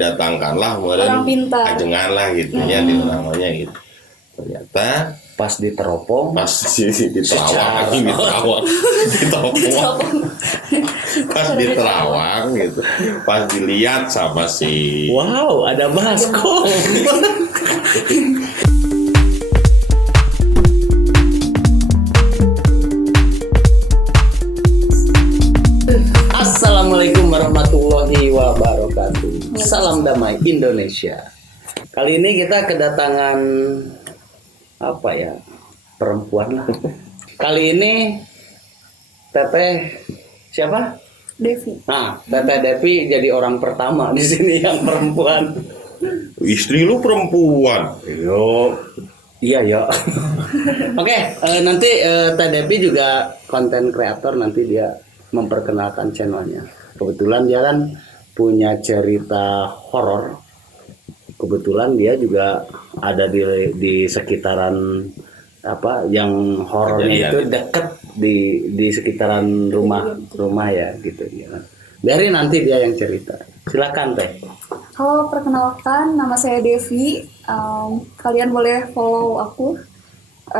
didatangkanlah orang pintar. ajengan lah gitu ya di namanya gitu. Ternyata pas diteropong, pas diterawang pas diterawang gitu, pas dilihat sama si wow, ada baskom. Assalamualaikum warahmatullahi wabarakatuh. Salam damai Indonesia. Kali ini kita kedatangan apa ya, perempuan lah. Kali ini Teteh siapa? Devi. Nah, Teteh Devi jadi orang pertama di sini yang perempuan. istri lu perempuan. Iya ya. Oke, nanti Teh Devi juga konten kreator, nanti dia memperkenalkan channelnya. Kebetulan dia kan punya cerita horor. Kebetulan dia juga ada di sekitaran apa yang horornya itu deket di sekitaran rumah ya gitu ya. Dari nanti dia yang cerita. Silakan Teh. Halo, perkenalkan nama saya Devi. Kalian boleh follow aku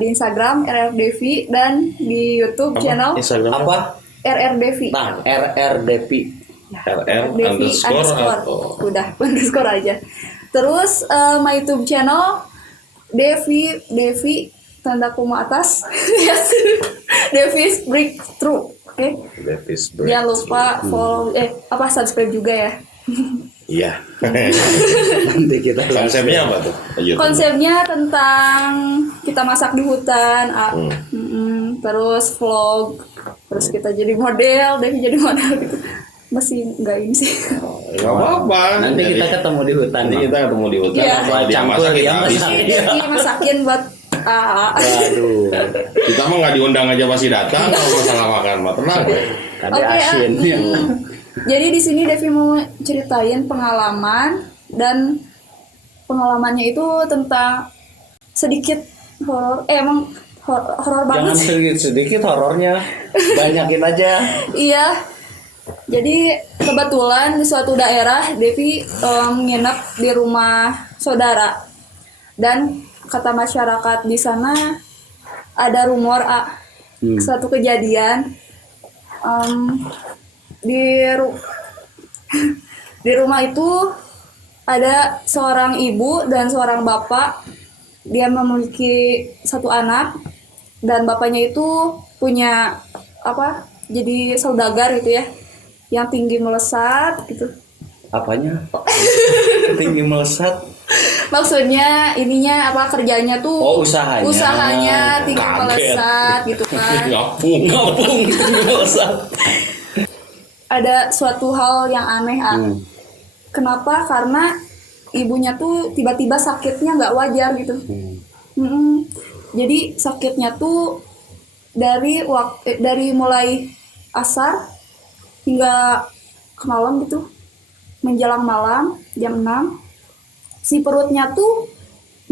di Instagram @rrdevi dan di YouTube channel Instagram Apa? @rrdevi. Nah, RRDevi. Devi underscore. Udah underscore aja. Terus my YouTube channel Devi tanda koma atas Devi's Breakthrough. Oke. Jangan lupa follow subscribe juga ya. Iya. Nanti kita Konsepnya apa tuh? Konsepnya tentang kita masak di hutan, terus vlog, terus kita jadi model, Devi jadi model gitu. Masih enggak ini sih. Gak apa-apa. Nanti kita ketemu di hutan. Iya. Dia masak kita habisin. Devi masakin buat Waduh. Kita mah nggak diundang aja pasti datang. Kalau masalah makan mah tenang. Ada asin. Jadi di sini Devi mau ceritain pengalaman, dan pengalamannya itu tentang sedikit horor. Emang horor banget. Jangan sedikit horornya, banyakin aja. Iya. Jadi kebetulan di suatu daerah Devi menginap di rumah saudara, dan kata masyarakat di sana ada rumor suatu kejadian di rumah itu ada seorang ibu dan seorang bapak. Dia memiliki satu anak, dan bapaknya itu punya jadi saudagar gitu ya, yang tinggi melesat gitu. Apanya? Tinggi melesat. Maksudnya ininya kerjanya tuh usahanya tinggi melesat gitu kan. Ngapung tinggi melesat. Ada suatu hal yang aneh Kenapa? Karena ibunya tuh tiba-tiba sakitnya nggak wajar gitu. Jadi sakitnya tuh dari mulai asar hingga ke malam gitu, menjelang malam jam 6 si perutnya tuh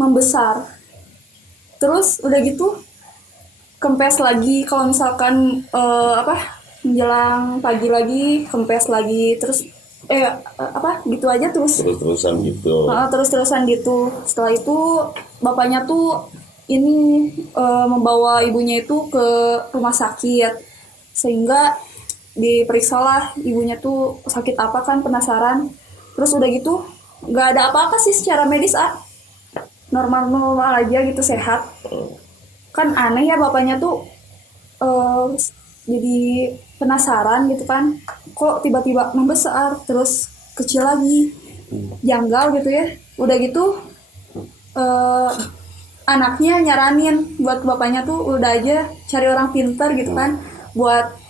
membesar. Terus udah gitu kempes lagi, kalau misalkan menjelang pagi lagi kempes lagi, terus gitu aja terus-terusan gitu. Terus-terusan gitu. Setelah itu bapaknya tuh membawa ibunya itu ke rumah sakit, sehingga diperiksalah ibunya tuh sakit apa kan, penasaran. Terus udah gitu nggak ada apa-apa sih secara medis, normal aja gitu, sehat. Kan aneh ya, bapaknya tuh jadi penasaran gitu kan, kok tiba-tiba membesar terus kecil lagi, janggal gitu ya. Udah gitu anaknya nyaranin buat bapaknya tuh udah aja cari orang pintar gitu kan, buat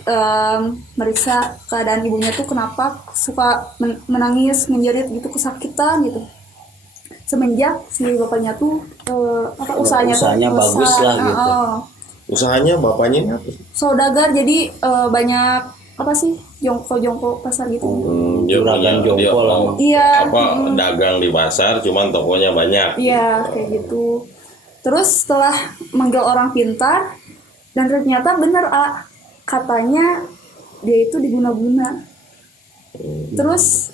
meriksa keadaan ibunya tuh kenapa suka menangis, menjerit gitu, kesakitan gitu. Semenjak si bapaknya tuh usahanya bagus lah gitu. Usahanya bapaknya ini apa? Saudagar, jadi banyak jongko pasar gitu. Juragan jongko lah. Iya. Dagang di pasar, cuman tokonya banyak. Iya, kayak gitu. Terus setelah manggil orang pintar, dan ternyata bener katanya dia itu diguna-guna. Terus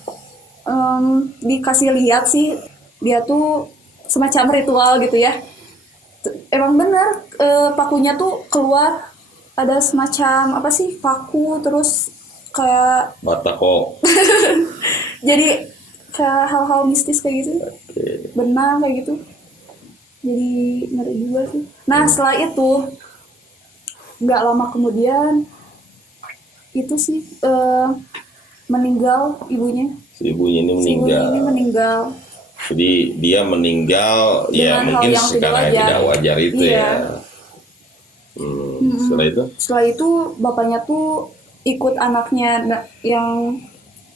dikasih lihat sih dia tuh semacam ritual gitu ya. Emang bener pakunya tuh keluar ada semacam apa sih paku terus kayak Batakok. jadi kayak hal-hal mistis kayak gitu. Oke. Benang kayak gitu. Jadi ngeri juga sih. Nah setelah itu nggak lama kemudian itu sih meninggal ibunya. Si ibunya ini Si ibunya meninggal. ini meninggal. Jadi dia meninggal ya Dengan mungkin hal yang tidak karena wajar. tidak wajar itu Iya. ya. Setelah itu Setelah itu bapaknya tuh ikut anaknya yang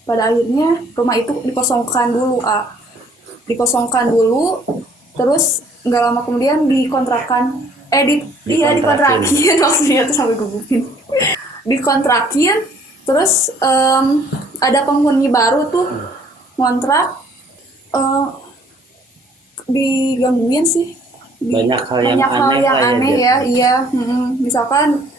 pada akhirnya rumah itu dikosongkan dulu, dikosongkan dulu, terus nggak lama kemudian dikontrakan, dikontrakin maksudnya tuh sampai gugupin, dikontrakin, terus ada penghuni baru tuh ngontrak, digangguin sih. Banyak hal yang aneh lah ya, aneh ya, iya. Misalkan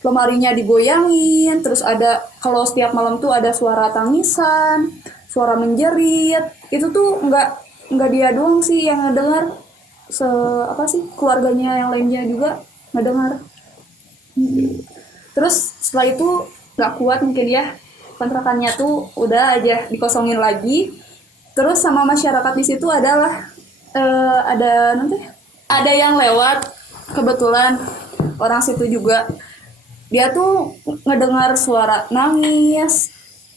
lemarinya digoyangin, terus ada kalau setiap malam tuh ada suara tangisan, suara menjerit. Itu tuh nggak dia doang sih yang ngedengar, keluarganya yang lainnya juga ngedengar. Terus setelah itu nggak kuat mungkin ya, kontrakannya tuh udah aja dikosongin lagi. Terus sama masyarakat di situ adalah ada yang lewat, kebetulan orang situ juga, dia tuh ngedengar suara nangis,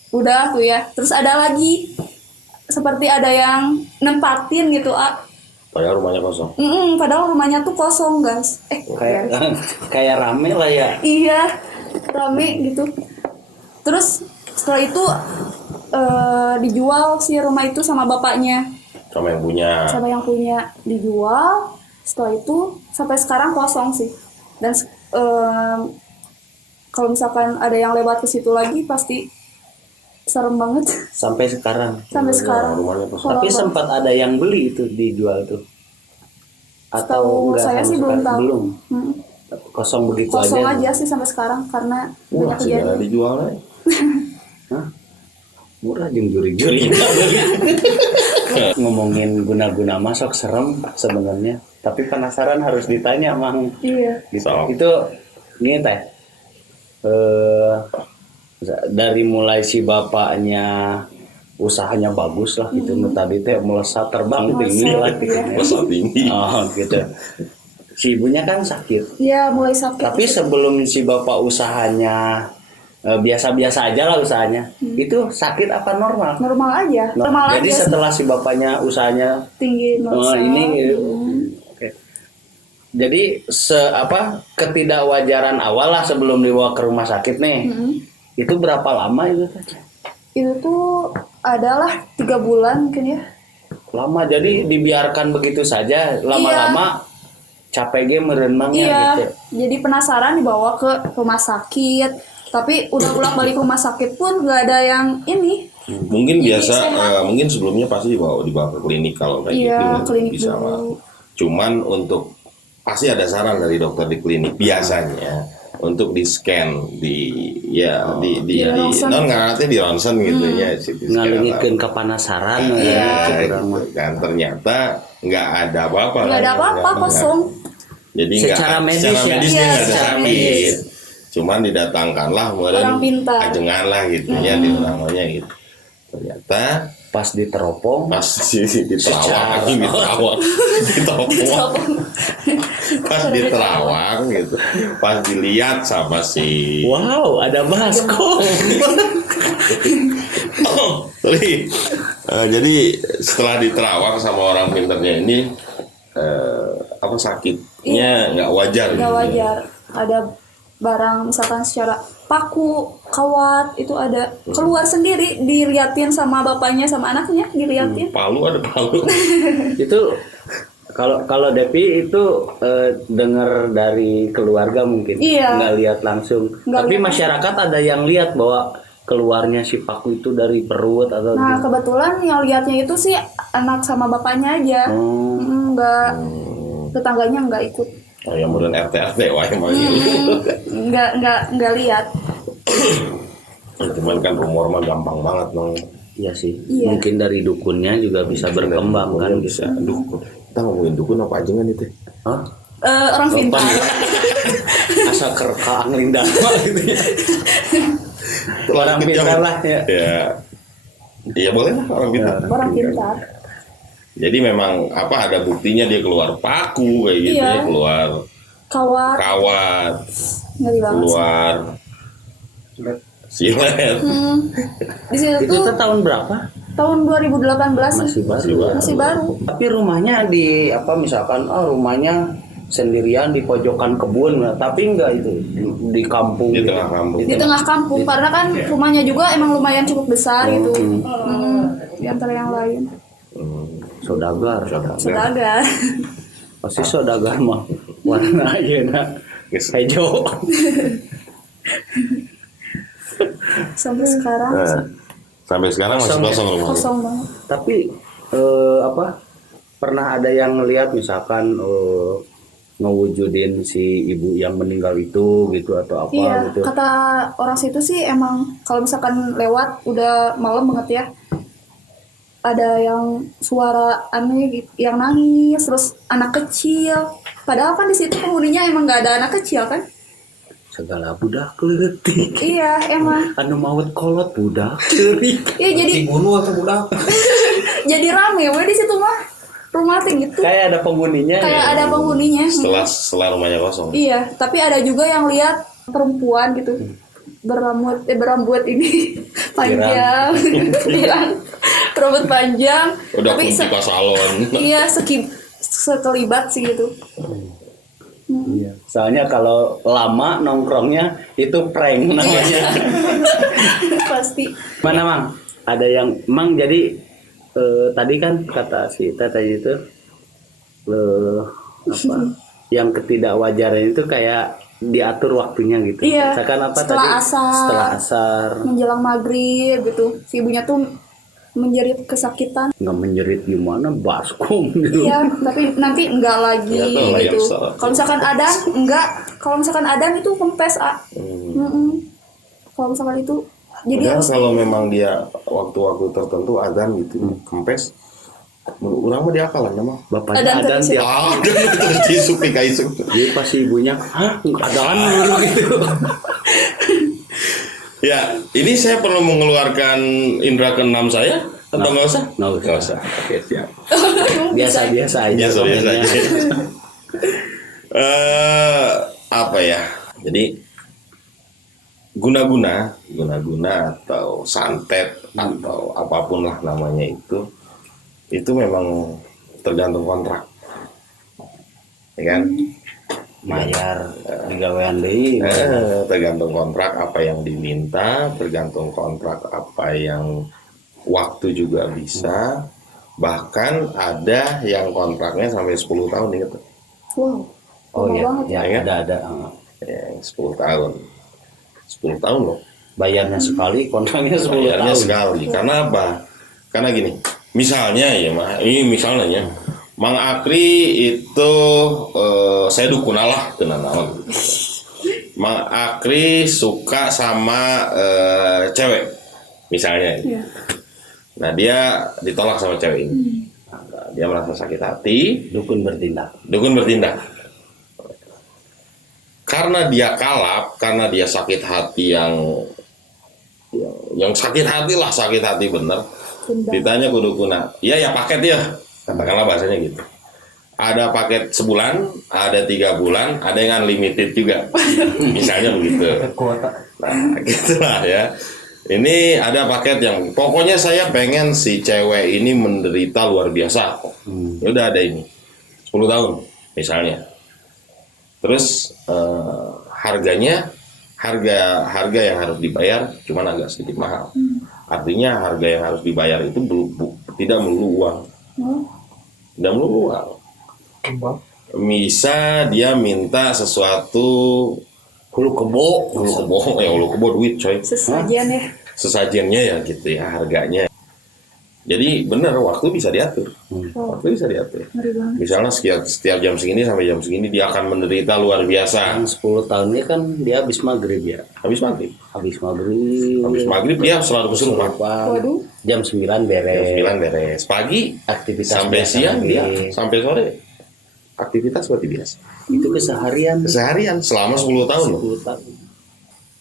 udah tuh ya, terus ada lagi seperti ada yang nempatin gitu, padahal rumahnya kosong. padahal rumahnya tuh kosong guys, kayak rame lah ya. iya rame gitu. Terus setelah itu dijual si rumah itu sama bapaknya, Sama yang punya. dijual. Setelah itu sampai sekarang kosong sih. Dan kalau misalkan ada yang lewat ke situ lagi pasti serem banget. Sampai sekarang. Sampai sekarang. Rumahnya kosong. Tapi sempat ada yang beli itu dijual tuh. Atau Setahu enggak saya sama sih belum sekali? tahu. Belum. Kosong begitu Kosong aja. aja sih sampai sekarang karena Wah, banyak segala kejadian. dijual ya. Hah? Murah jeung juri-juri. Ngomongin guna-guna masuk serem sebenarnya. Tapi penasaran harus ditanya, Mang. Iya. Gitu. So. Itu ini teh. Dari mulai si bapaknya usahanya bagus lah gitu, tadi teh melesat terbang tinggi lah gitu. iya. Melesat tinggi. Oh gitu. Si ibunya kan sakit. Iya mulai sakit. Tapi sebelum si bapak usahanya biasa-biasa aja lah usahanya, itu sakit apa normal? normal aja. Normal Jadi aja sih. setelah si bapaknya usahanya Tinggi melesat. Oke. Jadi ketidakwajaran awal lah sebelum dibawa ke rumah sakit nih. Itu berapa lama itu? Itu tuh adalah 3 bulan mungkin ya. Lama, jadi dibiarkan begitu saja lama-lama capek ge merenangnya Iya, gitu. jadi penasaran dibawa ke rumah sakit. Tapi udah pulang balik rumah sakit pun nggak ada yang ini. Mungkin Jadi biasa, sehat. mungkin sebelumnya pasti dibawa ke klinik kalau kayak Iya, gitu klinik bisa dulu. lah. Cuman untuk pasti ada saran dari dokter di klinik biasanya untuk di scan di ronsen. non ngarate di ronsen gitu ya CT scan Ngalungikeun kepanasaran Iya. gitu. Kan ternyata nggak ada apa-apa. Nggak ada kan? apa-apa, Nggak- kosong. Jadi Secara medis ya? secara medis dia Iya, nggak ada secara sakit. medis. Cuman didatangkanlah kemudian Orang pintar. ajengan lah gitu ya di namanya gitu. Ternyata pas diteropong pas diterawang diterawang pas diterawang gitu, pas dilihat sama si wow, ada baskom. jadi setelah diterawang sama orang pinternya ini sakitnya nggak wajar Nggak gitu. wajar. Ada barang misalkan secara paku, kawat itu ada keluar sendiri, diliatin sama bapaknya sama anaknya, diliatin. Palu ada palu. Itu kalau Depi itu dengar dari keluarga mungkin, Iya. nggak lihat langsung. Nggak Tapi lihat masyarakat ada yang lihat bahwa keluarnya si paku itu dari perut atau Nah kebetulan yang liatnya itu sih anak sama bapaknya aja, nggak tetangganya nggak ikut, Oh yang kemudian RT wah emang gitu. nggak lihat. Cuman kan rumor mah gampang banget dong. Iya sih. Iya. Mungkin dari dukunnya juga bisa berkembang kan bisa. bisa. Dukun. Kita ngomongin dukun apa aja kan itu? Hah? Orang pintar. Asal kerka angling dama gitu ya. Orang pintar lah ya. Ya. Iya boleh lah orang pintar. Orang pintar. Jadi memang ada buktinya dia keluar paku kayak gitu Iya. ya, keluar Kawat. kawat, Ngeri banget sih. keluar silet. Di situ Itu tuh tuh tahun berapa? tahun 2018 sih. Masih baru. Masih baru. Tapi rumahnya di misalkan rumahnya sendirian di pojokan kebun, tapi enggak itu di kampung. Di tengah kampung. Di tengah kampung karena kan rumahnya juga emang lumayan cukup besar gitu. Di antara yang lain. Saudagar. Saudagar. Pasti saudagar mah warna ayeuna hijau. Sampai sekarang Sampai sekarang masih kosong rumah. kosong banget. Tapi pernah ada yang ngelihat misalkan ngewujudin si ibu yang meninggal itu gitu atau apa Iya, gitu. kata orang situ sih emang kalau misalkan lewat udah malam banget ya. Ada yang suara aneh gitu, yang nangis, terus anak kecil. Padahal kan di situ penghuninya emang nggak ada anak kecil kan? Segala budak leutik. Iya, emang. Anu maut kolot budak ceurik. Iya jadi Dibunuh atau budak? jadi rame we di situ mah. Rumah teh gitu. Kayak ada penghuninya. Kayak ya. ada penghuninya. Setelah rumahnya kosong. Iya, tapi ada juga yang lihat perempuan gitu. Berambut ini panjang. Pirang. Rambut panjang. Udah tapi kunci pas salon. iya sekelibat sih gitu. Iya. Soalnya kalau lama nongkrongnya itu prank namanya. Pasti. Mana Mang? Ada yang Mang jadi tadi kan kata si Tata itu yang ketidakwajaran itu kayak diatur waktunya gitu. Iya. Misalkan apa Setelah tadi? asar. Setelah asar. Menjelang maghrib gitu. Si ibunya tuh menjerit kesakitan. Nggak menjerit gimana baskom gitu. Iya, tapi nanti enggak lagi Iya, tuh, gitu. yang salah. Kalau misalkan adan, enggak. Kalau misalkan adan itu kempes, Kalau misalkan itu jadi Padahal harus kalau memang dia waktu-waktu tertentu adzan gitu, kempes, menurut orang mah dia akalan nama. Bapaknya Adan adan terus tiap Terus disupik kayak isu. jadi pasti ibunya, hah adan gitu. Ya, ini saya perlu mengeluarkan indera keenam saya atau nggak usah? Nggak usah. Oke, siap. Biasa-biasa aja. Biasa-biasa komennya. aja. Apa ya? Jadi guna-guna atau santet atau apapun lah namanya itu memang tergantung kontrak, ya kan? Mayar digawean deui. Tergantung kontrak apa yang diminta, tergantung kontrak apa yang waktu juga bisa. Bahkan ada yang kontraknya sampai 10 tahun ingat. wow. Oh lama iya, banget. ya, Ya, ada. Yang 10 tahun. 10 tahun loh. Bayarnya sekali, kontraknya 10 Bayarnya tahun. sekali. Karena apa? Karena gini, misalnya ya, ini misalnya ya, Mang Akri itu saya dukun Allah tenan-tenan. Mang Akri suka sama cewek, misalnya. Iya. Nah dia ditolak sama cewek ini. Nah, dia merasa sakit hati, Dukun bertindak. dukun bertindak. Karena dia kalap, karena dia sakit hati yang sakit hati lah, sakit hati bener. Tindak. Ditanya ke dukuna, ya paket ya, katakanlah bahasanya gitu. Ada paket sebulan, ada 3 bulan, ada yang unlimited juga, misalnya begitu. Nah, gitulah ya. Ini ada paket yang pokoknya saya pengen si cewek ini menderita luar biasa. Ya udah ada ini 10 tahun misalnya. Terus harga yang harus dibayar cuman agak sedikit mahal. Artinya harga yang harus dibayar itu tidak melulu uang. Tidak melulu uang. Bisa dia minta sesuatu hulu kebo duit coy. Sesajian ya. Sesajennya ya gitu ya harganya. Jadi benar waktu bisa diatur. Waktu bisa diatur. Ngeri banget. Misalnya setiap jam segini sampai jam segini dia akan menderita luar biasa. Yang 10 tahun ini kan dia habis maghrib ya. Habis maghrib. Habis maghrib. Habis maghrib dia selalu kesurupan. Waduh. Jam 9 beres. Jam 9 beres. Pagi Aktivitas sampai biasa siang lagi. dia sampai sore aktivitas seperti biasa. Itu keseharian. Seharian selama 10 tahun loh. 10 tahun.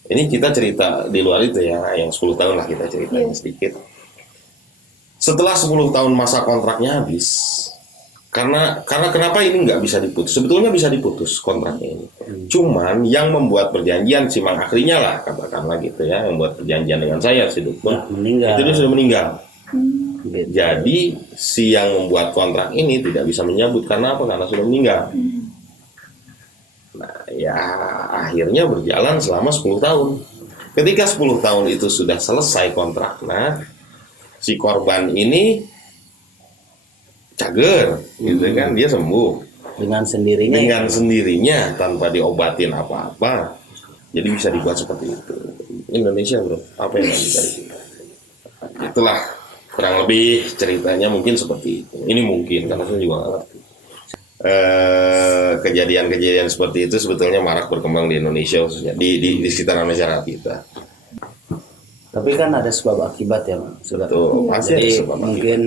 Ini kita cerita di luar itu ya, yang 10 tahun lah kita ceritain sedikit. Setelah 10 tahun masa kontraknya habis, karena kenapa ini nggak bisa diputus? Sebetulnya bisa diputus kontraknya ini. Cuman yang membuat perjanjian si Mang Akhrinya lah, katakanlah gitu ya, yang membuat perjanjian dengan saya si Dukun, Meninggal. itu dia sudah meninggal. Gitu. Jadi si yang membuat kontrak ini tidak bisa menyambut karena apa? Karena sudah meninggal. Nah, ya akhirnya berjalan selama 10 tahun. Ketika 10 tahun itu sudah selesai kontraknya, si korban ini cager, gitu kan, dia sembuh Dengan sendirinya. dengan sendirinya tanpa diobatin apa-apa. Jadi bisa dibuat seperti itu. Indonesia bro, apa yang bisa kita? Itulah kurang lebih ceritanya mungkin seperti itu. Ini mungkin karena saya juga nggak ngerti. Kejadian-kejadian seperti itu sebetulnya marak berkembang di Indonesia khususnya di sekitaran masyarakat kita. Tapi kan ada sebab akibat ya, Mang. Betul, pasti ada Jadi sebab akibat. mungkin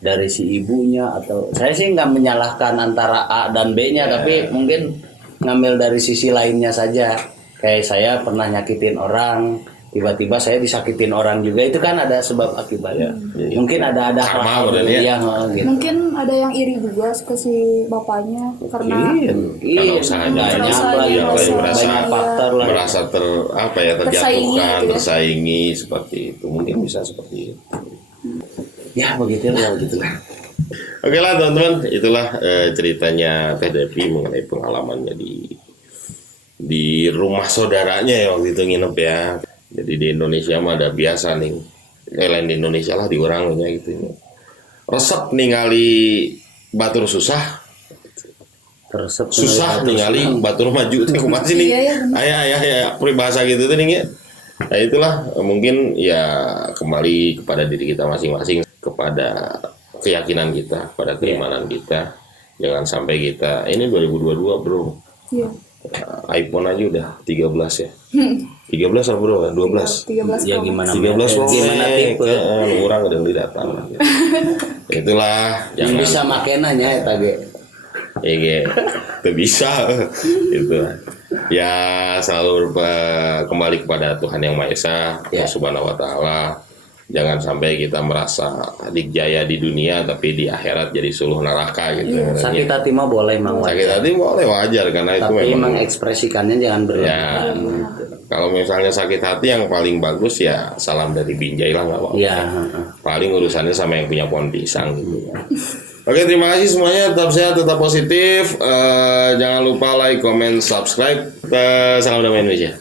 dari si ibunya atau saya sih nggak menyalahkan antara A dan B-nya, tapi mungkin ngambil dari sisi lainnya saja. Kayak saya pernah nyakitin orang, tiba-tiba saya disakitin orang juga, itu kan ada sebab akibatnya. Jadi, Mungkin ada karma hal bener ya. yang gitu. Mungkin ada yang iri juga ke si bapaknya karena Karena usahanya banyak Karena lah, usahanya yang merasa- banyak faktor lah. merasa terjatuhkan, Tersaingi gitu ya. tersaingi seperti itu. Mungkin bisa seperti itu. Ya begitulah. Oke lah teman-teman, itulah ceritanya Teh Devi mengenai pengalamannya di rumah saudaranya ya waktu itu nginep ya. Jadi di Indonesia mah ada biasa nih, lain di Indonesia lah di orangnya gitu. Resep ningali batur susah, susah ningali batur maju teh kumaha sih nih. Iya, iya, Ayah peribahasa gitu tuh nih. Nah itulah mungkin ya kembali kepada diri kita masing-masing, kepada keyakinan kita, kepada keimanan kita. Jangan sampai kita ini 2022 bro. iya. iPhone aja udah 13 ya. 13 apa bro? 12. 13 Ya Pro gimana 13 Max. Gimana tipe orang udah beli datang. Itulah yang jangan bisa makenanya ya tage. iya itu bisa gitu. Ya selalu kembali kepada Tuhan Yang Maha Esa, Ya. Subhanahu wa taala. Jangan sampai kita merasa dikjaya di dunia tapi di akhirat jadi suluh neraka gitu. Sakit hati mah boleh Mang. Sakit hati boleh wajar karena itu Tapi memang mengekspresikannya jangan ya. berlebihan. Kalau misalnya sakit hati yang paling bagus ya salam dari Binjai lah nggak apa-apa. Ya. Paling urusannya sama yang punya pohon pisang gitu ya. Oke, terima kasih semuanya. Tetap sehat, tetap positif. Jangan lupa like, comment, subscribe. Salam damai Indonesia.